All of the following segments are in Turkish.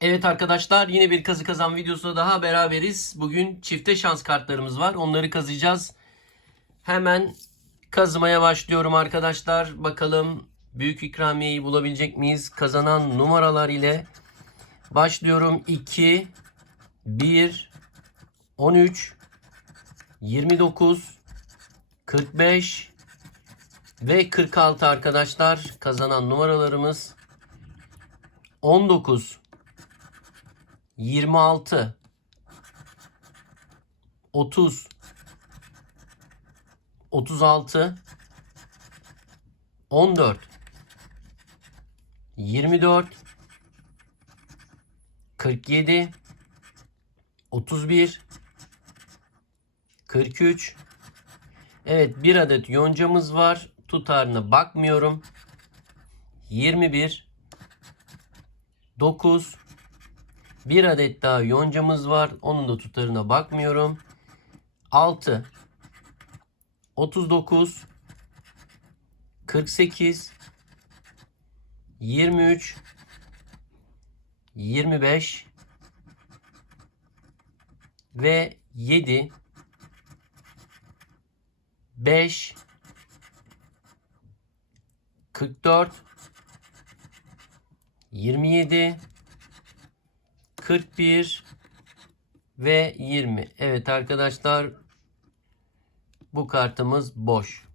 Evet arkadaşlar yine bir kazı kazan videosunda daha beraberiz. Bugün çifte şans kartlarımız var. Onları kazıyacağız. Hemen kazımaya başlıyorum arkadaşlar. Bakalım büyük ikramiyeyi bulabilecek miyiz? Kazanan numaralar ile başlıyorum. 2 1 13 29 45 ve 46 arkadaşlar kazanan numaralarımız 19 26 30 36 14 24 47 31 43 Evet bir adet yoncamız var. Tutarına bakmıyorum. 21 9 bir adet daha yoncamız var. Onun da tutarına bakmıyorum. 6 39 48 23 25 ve 7 5 44 27 41 ve 20. Evet arkadaşlar bu kartımız boş.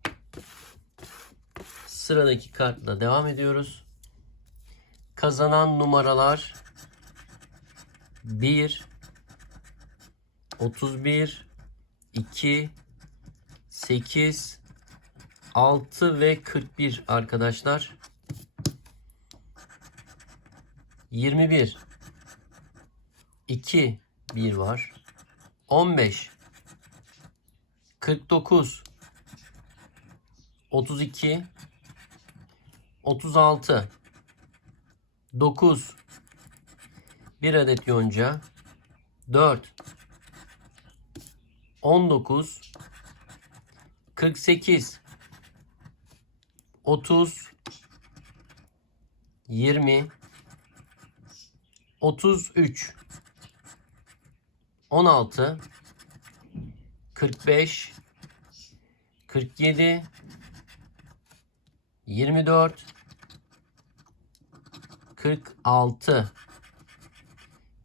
Sıradaki kartla devam ediyoruz. Kazanan numaralar 1 31 2 8 6 ve 41 arkadaşlar. 21 2 1 var. 15 49 32 36 9 bir adet yonca. 4 19 48 30 20 33 16 45 47 24 46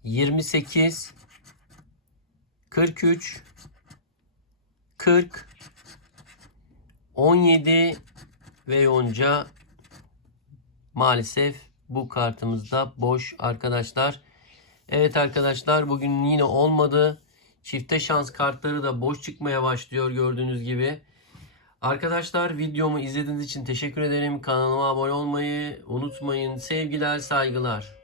28 43 40 17 ve yonca maalesef bu kartımızda boş arkadaşlar. Evet arkadaşlar bugün yine olmadı. Çifte şans kartları da boş çıkmaya başlıyor gördüğünüz gibi. Arkadaşlar videomu izlediğiniz için teşekkür ederim. Kanalıma abone olmayı unutmayın. Sevgiler, saygılar.